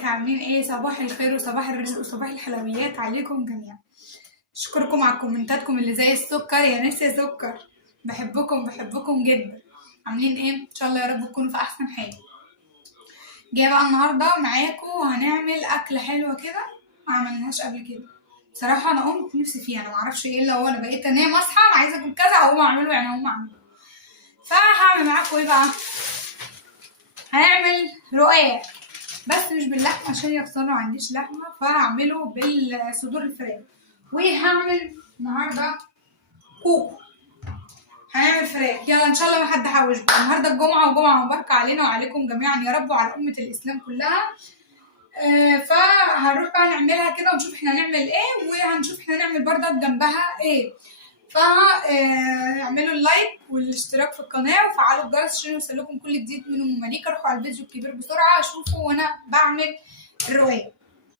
ازيك عاملين ايه؟ صباح الخير وصباح الرزق وصباح الحلويات عليكم جميعا. اشكركم على كومنتاتكم اللي زي السكر يا ناس يا سكر. بحبكم جدا. عاملين ايه؟ ان شاء الله يا رب تكونوا في احسن حال. جايه بقى النهارده معاكم وهنعمل اكله حلوه كده ما عملناهاش قبل كده. بصراحه انا قمت نفسي فيها، انا معرفش ايه اللي هو، انا بقيت انام اصحى انا عايزه اكل كذا هقوم اعمله، يعني هقوم اعمله. فهعمل معاكم ايه بقى؟ هنعمل رقاق بس مش باللحمه عشان يا خساره ما عنديش لحمه، فهعمله بالصدور الفراخ. وهعمل النهارده كوكو، هنعمل فراخ. يلا ان شاء الله ما حد حوش بقى، النهارده الجمعه وجمعه مباركه علينا وعليكم جميعا يا رب وعلى امه الاسلام كلها. فهنروح بقى نعملها كده ونشوف احنا هنعمل ايه، وهنشوف احنا هنعمل برضه جنبها ايه. اعملوا اللايك والاشتراك في القناه وفعلوا الجرس عشان يوصلكم كل جديد من ام مليكه. روحوا على الفيديو الكبير بسرعه شوفوا وانا بعمل الرقاق.